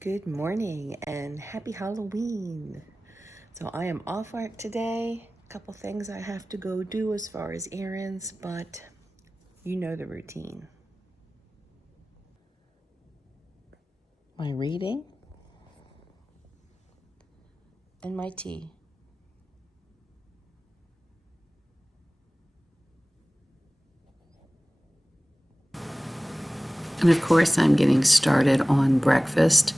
Good morning and happy Halloween. So I am off work today. A couple things I have to go do as far as errands, but you know the routine. My reading and my tea. And of course, I'm getting started on breakfast.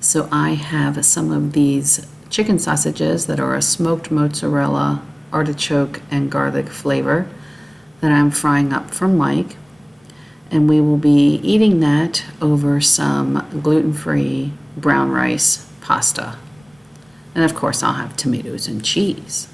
So I have some of these chicken sausages that are a smoked mozzarella, artichoke, and garlic flavor that I'm frying up for Mike. And we will be eating that over some gluten-free brown rice pasta. And of course, I'll have tomatoes and cheese.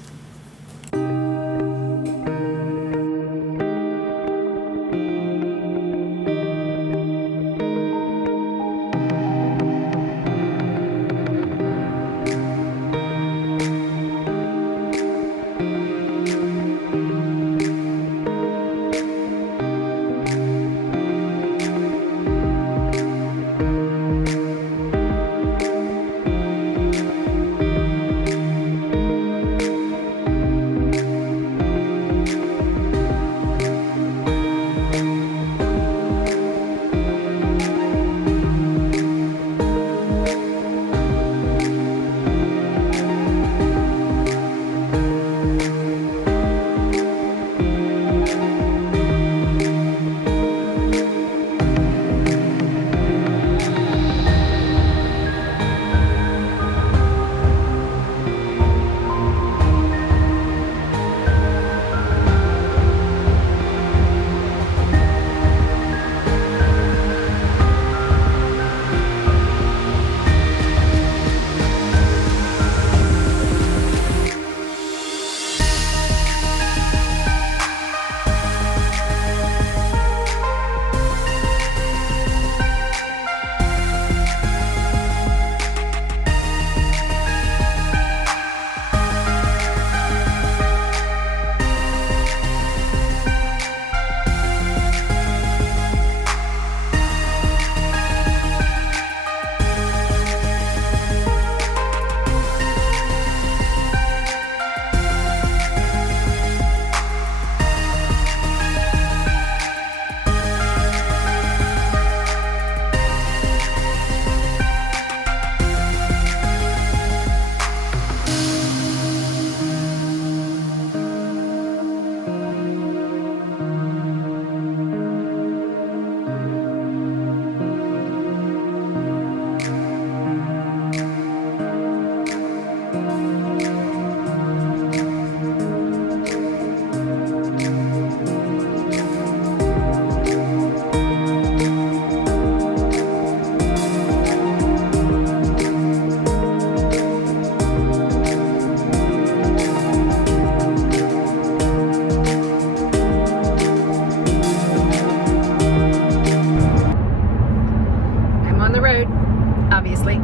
Obviously.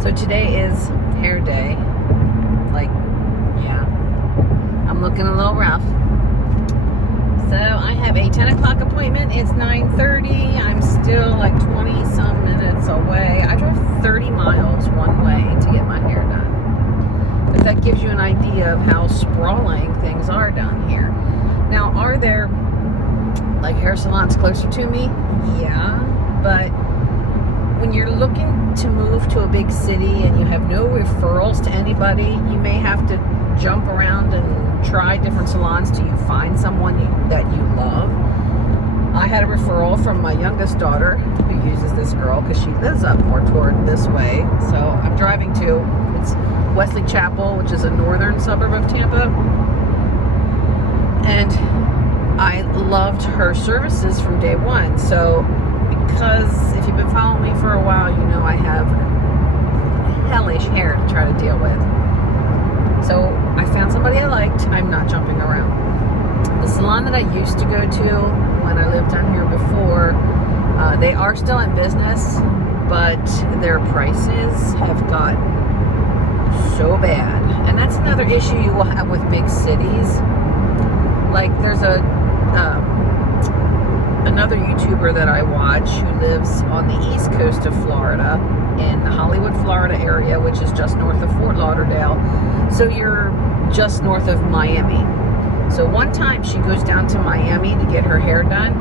So today is hair day. I'm looking a little rough. So I have a 10 o'clock appointment. It's 9:30. I'm still like 20 some minutes away. I drove 30 miles one way to get my hair done. But that gives you an idea of how sprawling things are down here. Now, are there like hair salons closer to me? Yeah, but when you're looking to move to a big city and you have no referrals to anybody, you may have to jump around and try different salons till you find someone that you love. I had a referral from my youngest daughter who uses this girl because she lives up more toward this way. So I'm driving to, it's Wesley Chapel, which is a northern suburb of Tampa. And I loved her services from day one. So because if you've been following me for a while, you know I have hellish hair to try to deal with. So I found somebody I liked. I'm not jumping around. The salon that I used to go to when I lived down here before, they are still in business, but their prices have gotten so bad. And that's another issue you will have with big cities. Like there's another YouTuber that I watch who lives on the east coast of Florida, in the Hollywood, Florida area, which is just north of Fort Lauderdale. So you're just north of Miami. So one time she goes down to Miami to get her hair done.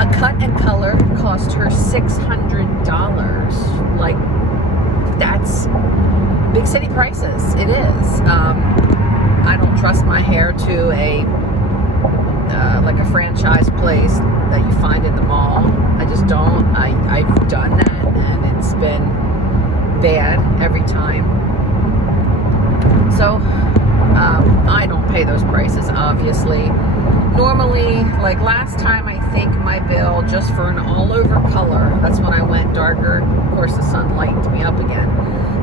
A cut and color cost her $600. Like, that's big city prices. It is. I don't trust my hair to like a franchise place that you find in the mall. I just don't. I've done that, and it's been bad every time. So I don't pay those prices, obviously. Normally, like last time, I think my bill just for an all-over color, that's when I went darker. Of course, the sun lightened me up again.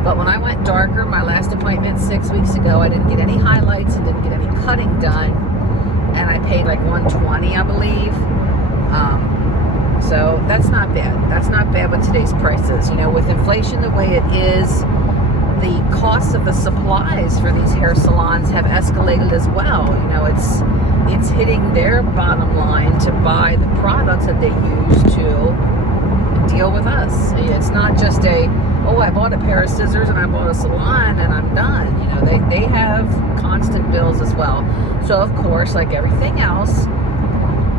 But when I went darker, my last appointment 6 weeks ago, I didn't get any highlights and didn't get any cutting done. And I paid like $120, I believe. So that's not bad. That's not bad with today's prices. You know, with inflation the way it is, the cost of the supplies for these hair salons have escalated as well. You know, it's hitting their bottom line to buy the products that they use to deal with us. It's not just I bought a pair of scissors and I bought a salon and I'm done. You know, they have constant bills as well. So of course, like everything else,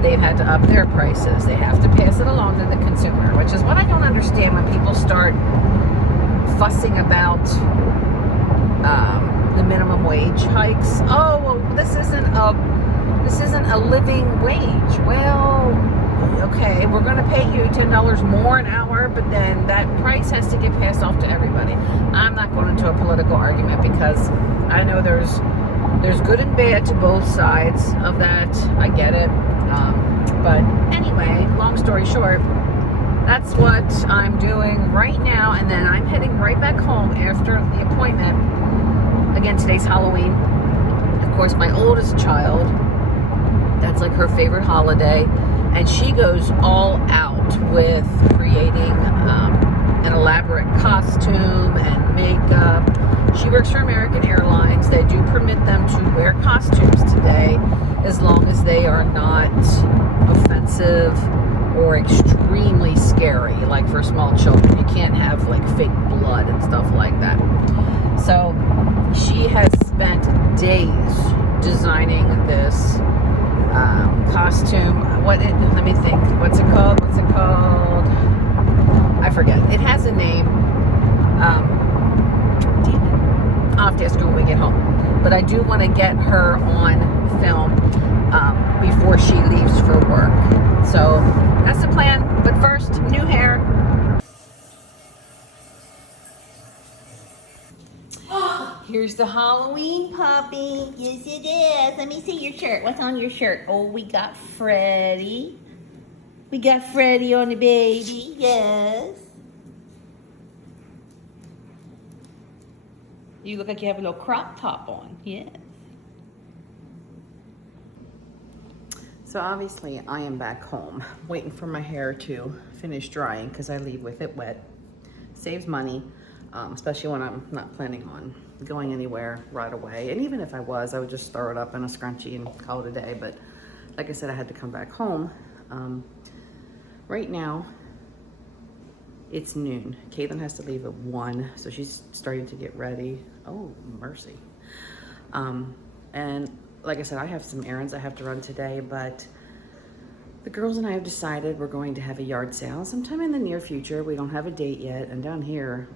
they've had to up their prices. They have to pass it along to the consumer, which is what I don't understand when people start fussing about the minimum wage hikes. Oh, well, this isn't a living wage. Well, okay, we're going to pay you $10 more an hour, but then that price has to get passed off to everybody. I'm not going into a political argument because I know there's good and bad to both sides of that. I get it. But anyway, long story short, that's what I'm doing right now, and then I'm heading right back home after the appointment. Again, today's Halloween. Of course, my oldest child, that's like her favorite holiday, and she goes all out with creating an elaborate costume and makeup. She works for American Airlines. They do permit them to wear costumes today as long as they are not offensive or extremely scary, like for small children. You can't have like fake blood and stuff like that. So she has spent days designing this costume. Let me think. What's it called? I forget. It has a name. Damn it. I'll have to ask her when we get home. But I do want to get her on film before she leaves for work. So that's the plan. But first, new hair. Here's the Halloween puppy. Yes, it is. Let me see your shirt. What's on your shirt? Oh, we got Freddy. We got Freddy on the baby. Yes. You look like you have a little crop top on. Yes. So obviously I am back home waiting for my hair to finish drying because I leave with it wet. Saves money, especially when I'm not planning on going anywhere right away. And even if I was, I would just throw it up in a scrunchie and call it a day. But like I said, I had to come back home. Right now, it's noon. Caitlin has to leave at 1, so she's starting to get ready. Oh, mercy. And like I said, I have some errands I have to run today, but the girls and I have decided we're going to have a yard sale sometime in the near future. We don't have a date yet, and down here,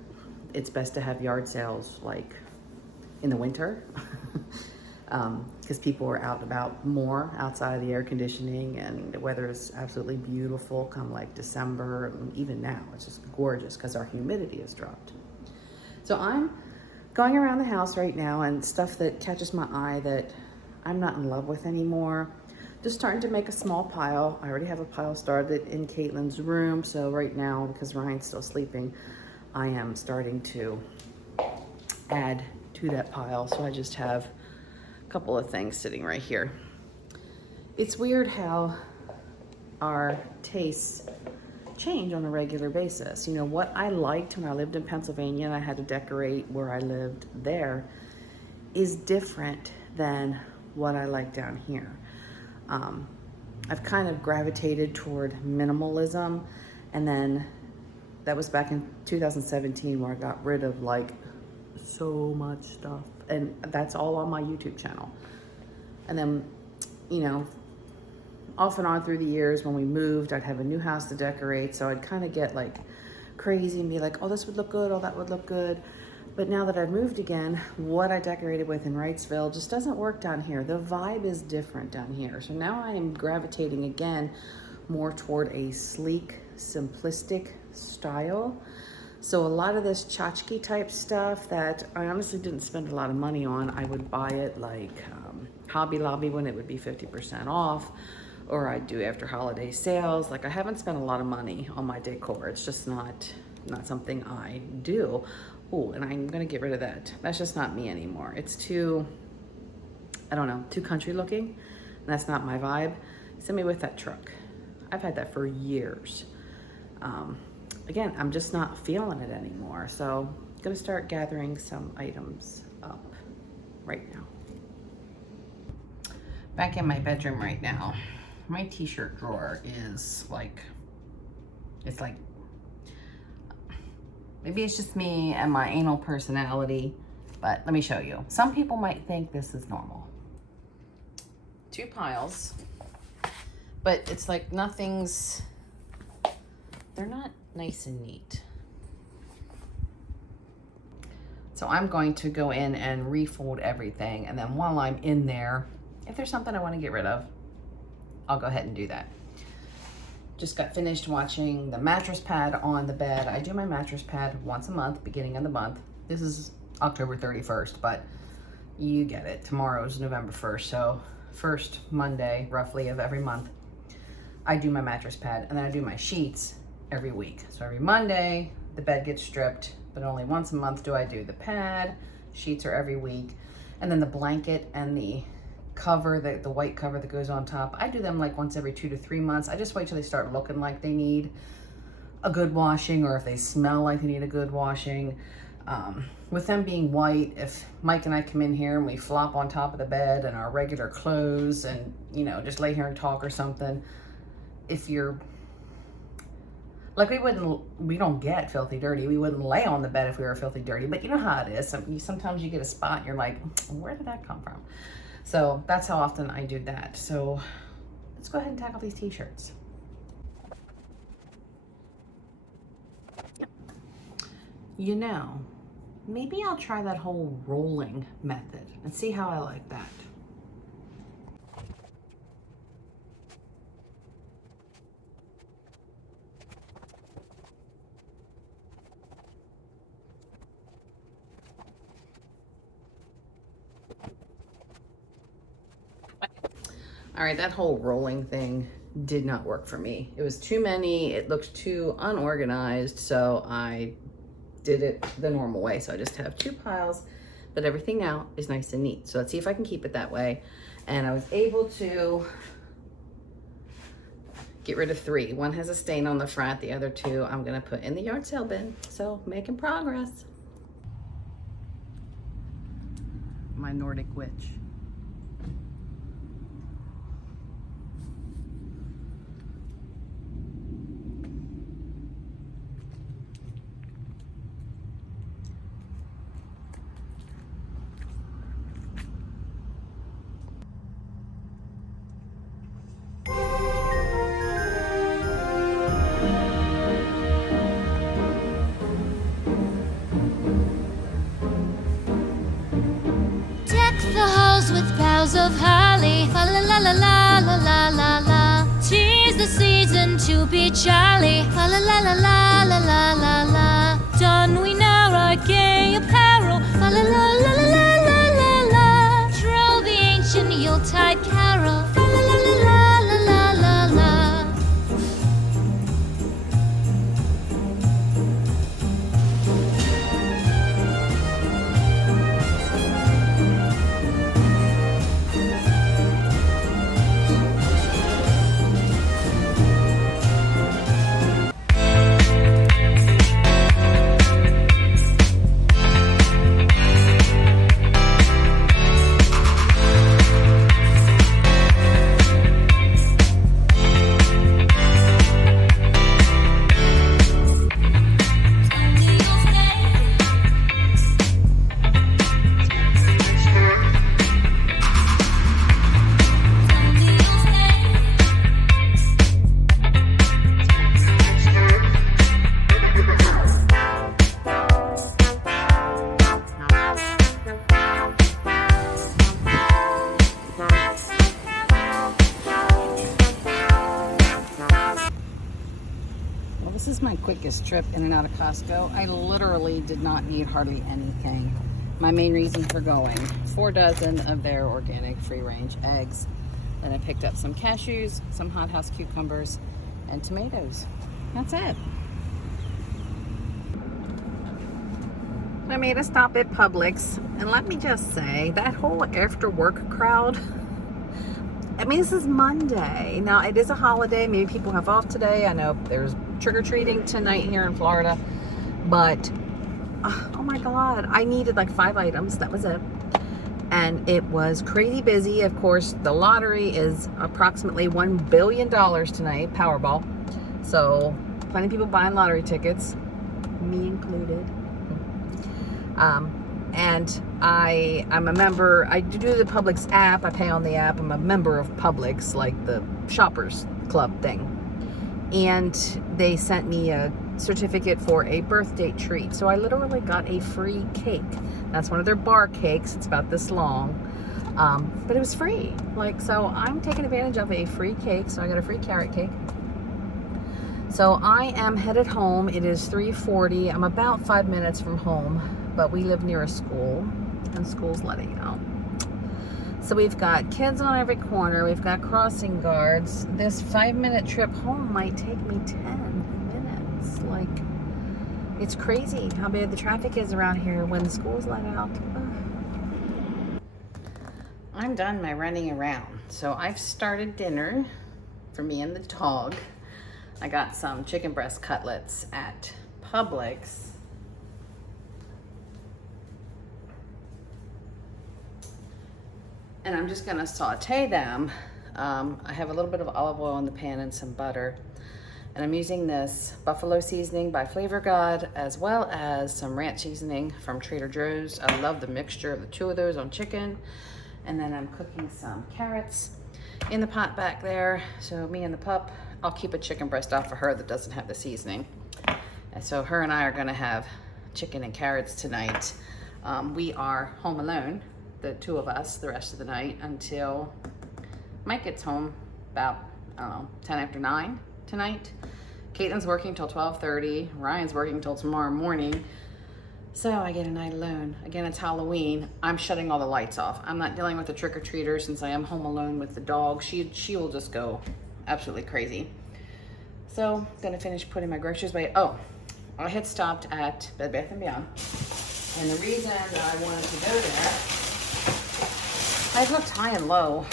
it's best to have yard sales like in the winter because people are out and about more outside of the air conditioning, and the weather is absolutely beautiful come like December, and even now it's just gorgeous because our humidity has dropped. So I'm going around the house right now, and stuff that catches my eye that I'm not in love with anymore. Just starting to make a small pile. I already have a pile started in Caitlin's room, so right now, because Ryan's still sleeping, I am starting to add to that pile. So I just have a couple of things sitting right here. It's weird how our tastes change on a regular basis. You know, what I liked when I lived in Pennsylvania and I had to decorate where I lived there is different than what I like down here. I've kind of gravitated toward minimalism, and then That was back in 2017 where I got rid of like so much stuff. And that's all on my YouTube channel. And then, you know, off and on through the years when we moved, I'd have a new house to decorate. So I'd kind of get like crazy and be like, oh, this would look good. Oh, that would look good. But now that I've moved again, what I decorated with in Wrightsville just doesn't work down here. The vibe is different down here. So now I am gravitating again more toward a sleek, simplistic style. So a lot of this tchotchke type stuff that I honestly didn't spend a lot of money on, I would buy it like Hobby Lobby when it would be 50% off, or I'd do after holiday sales. Like I haven't spent a lot of money on my decor. It's just not something I do. Oh, and I'm gonna get rid of that. That's just not me anymore. It's too, I don't know, too country looking. And that's not my vibe. Send me with that truck. I've had that for years. Again, I'm just not feeling it anymore. So I'm gonna start gathering some items up right now. Back in my bedroom right now. My t-shirt drawer is like, it's like, maybe it's just me and my anal personality, but let me show you. Some people might think this is normal. 2 piles, but it's like nothing's, they're not nice and neat. So I'm going to go in and refold everything, and then while I'm in there, if there's something I want to get rid of, I'll go ahead and do that. Just got finished watching the mattress pad on the bed. I do my mattress pad once a month, beginning of the month. This is October 31st, but you get it. Tomorrow's November 1st, so first Monday, roughly, of every month, I do my mattress pad, and then I do my sheets every week. So every Monday, the bed gets stripped, but only once a month do I do the pad. Sheets are every week. And then the blanket and the cover, the white cover that goes on top, I do them like once every 2 to 3 months. I just wait till they start looking like they need a good washing, or if they smell like they need a good washing. With them being white, if Mike and I come in here and we flop on top of the bed in our regular clothes and, you know, just lay here and talk or something, if you're like, we don't get filthy dirty. We wouldn't lay on the bed if we were filthy dirty, but you know how it is. Sometimes you get a spot and you're like, where did that come from? So that's how often I do that. So let's go ahead and tackle these t-shirts. You know, maybe I'll try that whole rolling method and see how I like that. All right, that whole rolling thing did not work for me. It was too many, it looked too unorganized, so I did it the normal way. So I just have 2 piles, but everything now is nice and neat. So let's see if I can keep it that way. And I was able to get rid of 3. 1 has a stain on the front, the other 2 I'm gonna put in the yard sale bin. So making progress. My Nordic witch. With boughs of holly, fa la la la la la la la la. 'Tis the season to be jolly, fa la la la la la la la la. Don we now our gay apparel, fa la la la la la la la la. Troll the ancient Yuletide carol, fa la la la la la la la la. Well, this is my quickest trip in and out of Costco. I literally did not need hardly anything. My main reason for going, 4 dozen of their organic free-range eggs. Then I picked up some cashews, some hothouse cucumbers, and tomatoes. That's it. I made a stop at Publix, and let me just say, that whole after-work crowd, I mean, this is Monday. Now, it is a holiday. Maybe people have off today. I know there's trick-or-treating tonight here in Florida, but oh my God, I needed like 5 items. That was it. And it was crazy busy. Of course, the lottery is approximately $1 billion tonight, Powerball. So plenty of people buying lottery tickets, me included. And I'm a member. I do the Publix app. I pay on the app. I'm a member of Publix, like the Shoppers Club thing. And they sent me a certificate for a birthday treat. So I literally got a free cake. That's one of their bar cakes. It's about this long. But it was free. Like, so I'm taking advantage of a free cake. So I got a free carrot cake. So I am headed home. It is 3:40. I'm about 5 minutes from home, but we live near a school, and school's letting out. So we've got kids on every corner. We've got crossing guards. This 5-minute trip home might take me 10 minutes. Like, it's crazy how bad the traffic is around here when the school's let out. Ugh. I'm done my running around. So I've started dinner for me and the dog. I got some chicken breast cutlets at Publix. And I'm just gonna saute them. I have a little bit of olive oil in the pan and some butter. And I'm using this buffalo seasoning by Flavor God, as well as some ranch seasoning from Trader Joe's. I love the mixture of the 2 of those on chicken. And then I'm cooking some carrots in the pot back there. So me and the pup, I'll keep a chicken breast out for her that doesn't have the seasoning. And so her and I are gonna have chicken and carrots tonight. We are home alone, the 2 of us, the rest of the night until Mike gets home about, I don't know, 10 after 9 tonight. Caitlin's working till 12:30. Ryan's working till tomorrow morning. So I get a night alone. Again, it's Halloween. I'm shutting all the lights off. I'm not dealing with the trick-or-treater since I am home alone with the dog. She will just go absolutely crazy. So I'm gonna finish putting my groceries away. Oh, I had stopped at Bed Bath & Beyond. And the reason that I wanted to go there, I have looked high and low.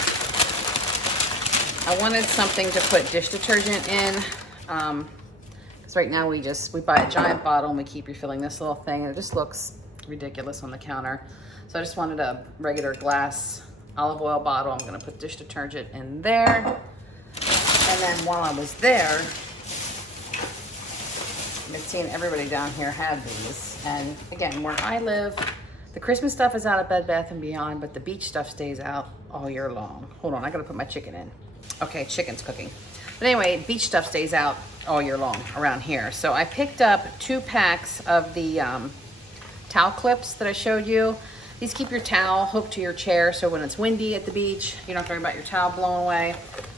I wanted something to put dish detergent in. Because right now we buy a giant bottle and we keep refilling this little thing, and it just looks ridiculous on the counter. So I just wanted a regular glass olive oil bottle. I'm gonna put dish detergent in there. And then while I was there, I've seen everybody down here have these. And again, where I live, the Christmas stuff is out of Bed Bath & Beyond, but the beach stuff stays out all year long. Hold on, I gotta put my chicken in. Okay, chicken's cooking. But anyway, beach stuff stays out all year long around here. So I picked up 2 packs of the towel clips that I showed you. These keep your towel hooked to your chair, so when it's windy at the beach, you don't have to worry about your towel blowing away.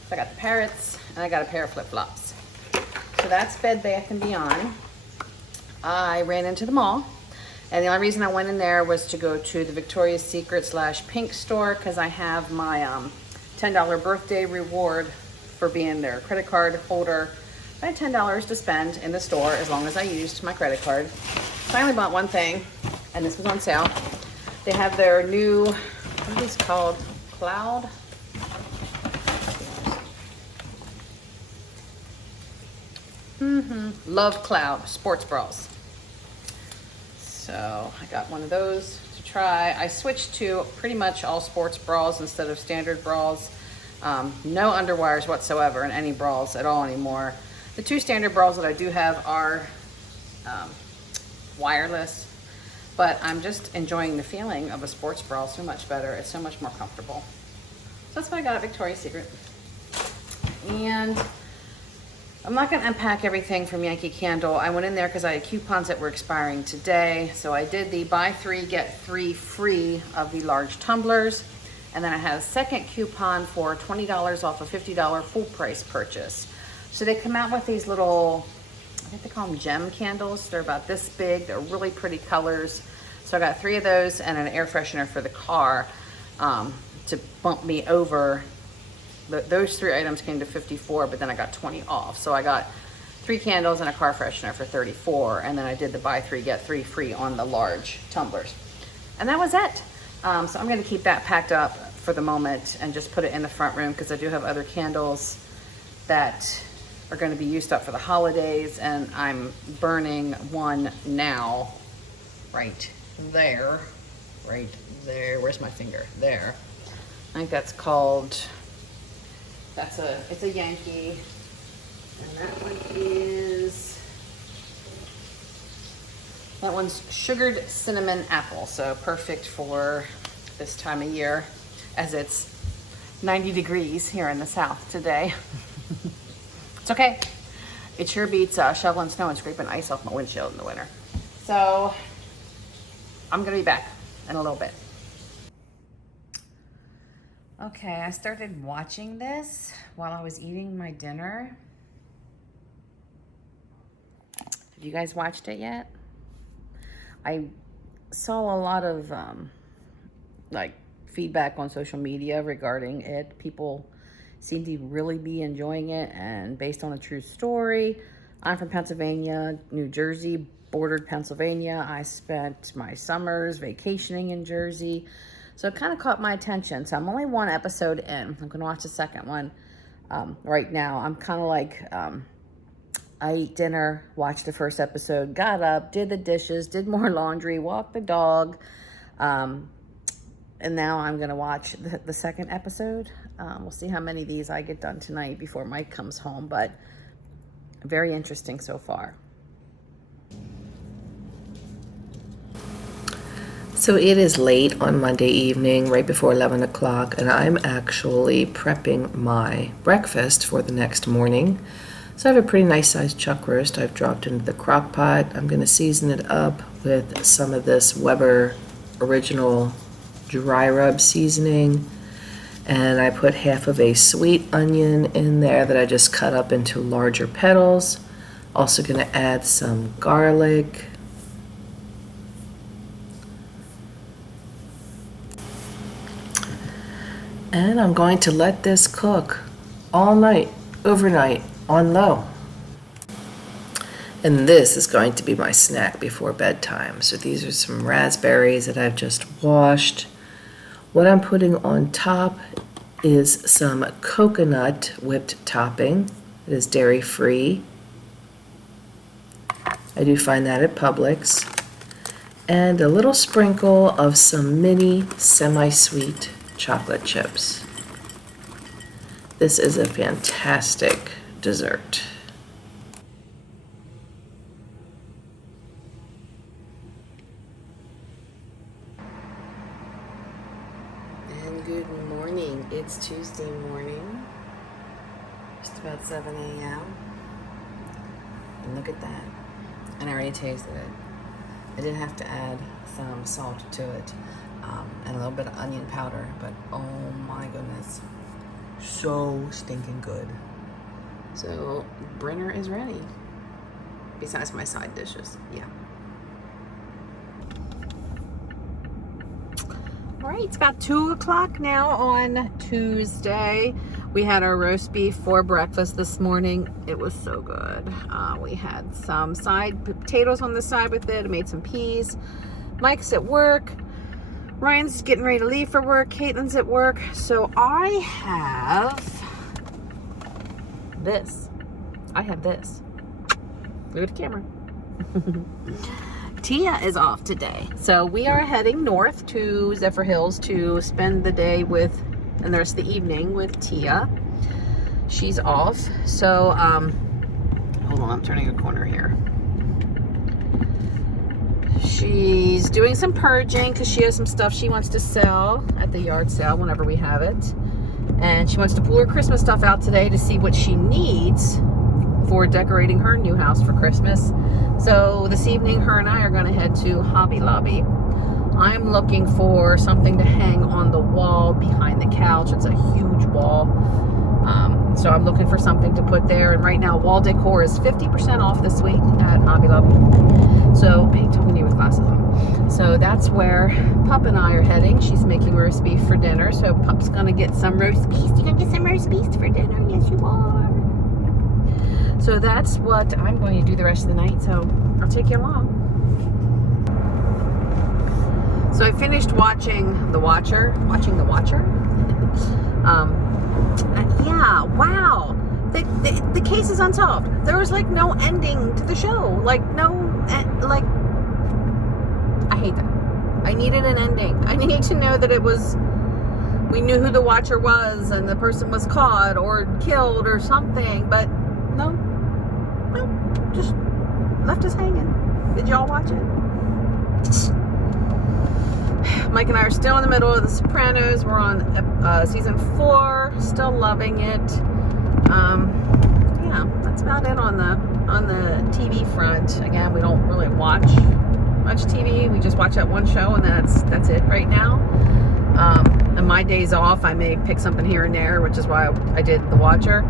So I got the parrots, and I got a pair of flip-flops. So that's Bed Bath & Beyond. I ran into the mall, and the only reason I went in there was to go to the Victoria's Secret / Pink store, because I have my $10 birthday reward for being their credit card holder. I had $10 to spend in the store as long as I used my credit card. So I only bought one thing, and this was on sale. They have their new, what are these called? Cloud? Love Cloud sports bras. So I got one of those to try. I switched to pretty much all sports bras instead of standard bras. No underwires whatsoever in any bras at all anymore. The 2 standard bras that I do have are wireless, but I'm just enjoying the feeling of a sports bra so much better. It's so much more comfortable. So that's what I got at Victoria's Secret. And I'm not going to unpack everything from Yankee Candle. I went in there because I had coupons that were expiring today. So I did the buy 3, get 3 free of the large tumblers. And then I had a second coupon for $20 off a $50 full price purchase. So they come out with these little, I think they call them gem candles. They're about this big. They're really pretty colors. So I got 3 of those and an air freshener for the car to bump me over. Those 3 items came to $54, but then I got 20 off. So I got 3 candles and a car freshener for $34, and then I did the buy 3, get 3 free on the large tumblers. And that was it. So I'm gonna keep that packed up for the moment and just put it in the front room because I do have other candles that are gonna be used up for the holidays, and I'm burning one now, right there. Where's my finger? There. I think that's called, it's a Yankee, and that one's sugared cinnamon apple, so perfect for this time of year as it's 90 degrees here in the south today. It's okay. It sure beats shoveling snow and scraping ice off my windshield in the winter. So I'm gonna be back in a little bit. Okay, I started watching this while I was eating my dinner. Have you guys watched it yet? I saw a lot of like feedback on social media regarding it. People seem to really be enjoying it, and based on a true story. I'm from Pennsylvania. New Jersey bordered Pennsylvania. I spent my summers vacationing in Jersey. So it kind of caught my attention. So I'm only 1 episode in. I'm gonna watch the second one right now. I'm kind of like, I ate dinner, watched the first episode, got up, did the dishes, did more laundry, walked the dog. And now I'm gonna watch the second episode. We'll see how many of these I get done tonight before Mike comes home, but very interesting so far. So it is late on Monday evening, right before 11 o'clock, and I'm actually prepping my breakfast for the next morning. So I have a pretty nice sized chuck roast I've dropped into the crock pot. I'm going to season it up with some of this Weber original dry rub seasoning. And I put half of a sweet onion in there that I just cut up into larger petals. Also going to add some garlic. And I'm going to let this cook all night, overnight, on low. And this is going to be my snack before bedtime. So these are some raspberries that I've just washed. What I'm putting on top is some coconut whipped topping. It is dairy free. I do find that at Publix. And a little sprinkle of some mini semi-sweet chocolate chips. This is a fantastic dessert. And good morning. It's Tuesday morning. Just about 7 a.m. And look at that. And I already tasted it. I did have to add some salt to it. And a little bit of onion powder, but oh my goodness, so stinking good. So Brenner is ready, besides my side dishes. Yeah. All right, it's about 2 o'clock now on Tuesday. We had our roast beef for breakfast this morning. It was so good. We had some side potatoes on the side with it. I made some peas. Mike's at work. Ryan's getting ready to leave for work. Caitlin's at work. So I have this. Look at the camera. Tia is off today. So we are heading north to Zephyr Hills to spend the day with, and the rest of the evening with Tia. She's off. So, hold on, I'm turning a corner here. She's doing some purging because she has some stuff she wants to sell at the yard sale whenever we have it. And she wants to pull her Christmas stuff out today to see what she needs for decorating her new house for Christmas. So this evening, her and I are going to head to Hobby Lobby. I'm looking for something to hang on the wall behind the couch. It's a huge wall. So I'm looking for something to put there. And right now, wall decor is 50% off this week at Hobby Lobby. So, hey, talking to you with glasses on. So that's where Pup and I are heading. She's making roast beef for dinner. So Pup's going to get some roast beef. You're going to get some roast beef for dinner? Yes, you are. So that's what I'm going to do the rest of the night. So I'll take you along. So I finished watching The Watcher. Yeah, wow. The case is unsolved. There was like no ending to the show. Like I hate that. I needed an ending. I needed to know that we knew who the Watcher was and the person was caught or killed or something, but no, just left us hanging. Did y'all watch it? Mike and I are still in the middle of The Sopranos. We're on season 4, still loving it. Yeah, that's about it on the TV front. Again, we don't really watch much TV. We just watch that one show, and that's it right now. And my days off, I may pick something here and there, which is why I did The Watcher.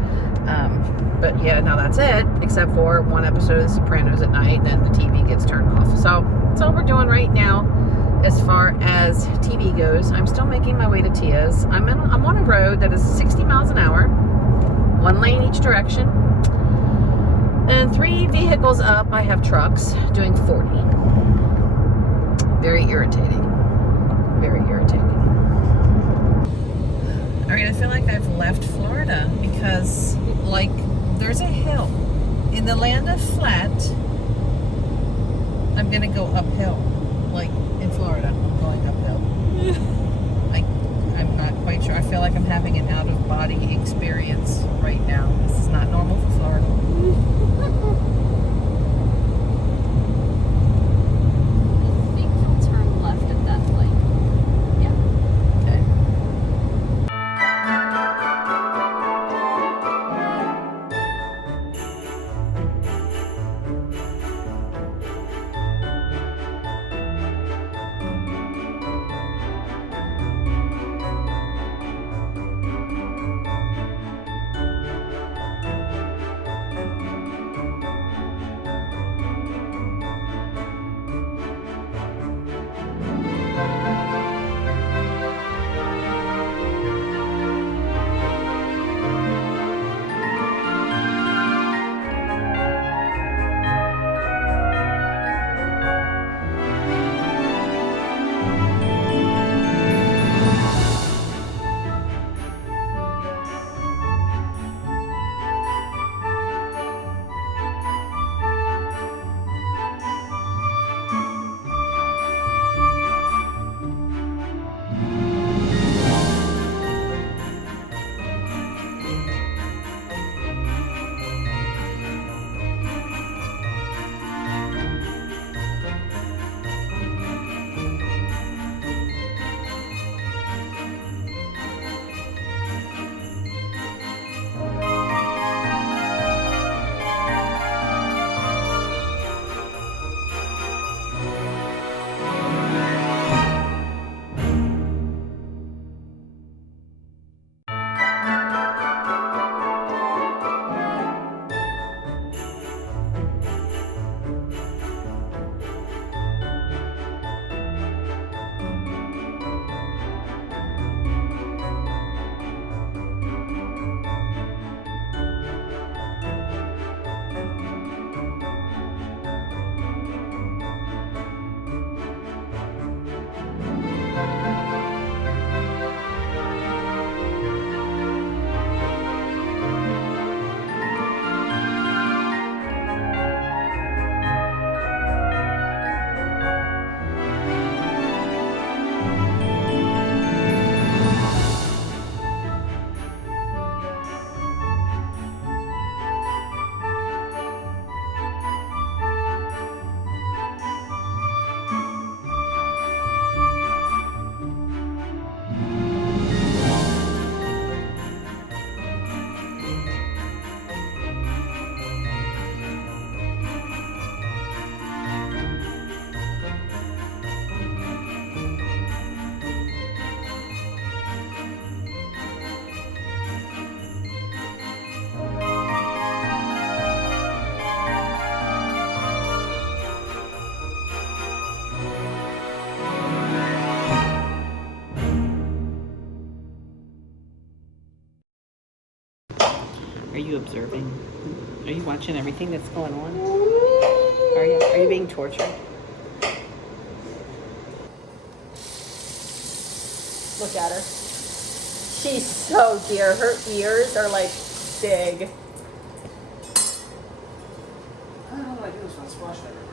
But yeah, now that's it, except for one episode of The Sopranos at night, and then the TV gets turned off. So that's all we're doing right now. As far as TV goes, I'm still making my way to Tia's. I'm on a road that is 60 miles an hour, 1 lane each direction, and 3 vehicles up, I have trucks doing 40. Very irritating. Very irritating. All right, I feel like I've left Florida because, like, there's a hill. In the land of flat, I'm gonna go uphill. Like, in Florida, I'm going uphill. I'm not quite sure. I feel like I'm having an out-of-body experience right now. This is not normal for Florida. I think you'll turn left at that light. Yeah. Okay. Are you observing? Are you watching everything that's going on? Are you? Are you being tortured? Look at her. She's so dear. Her ears are like big. I don't know what I do this when I splash everywhere.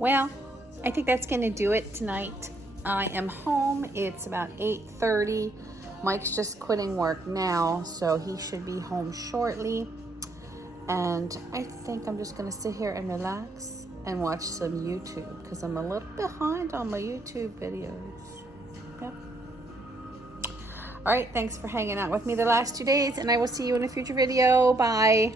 Well, I think that's going to do it tonight. I am home. It's about 8:30. Mike's just quitting work now, so he should be home shortly. And I think I'm just going to sit here and relax and watch some YouTube because I'm a little behind on my YouTube videos. Yep. All right, thanks for hanging out with me the last 2 days, and I will see you in a future video. Bye.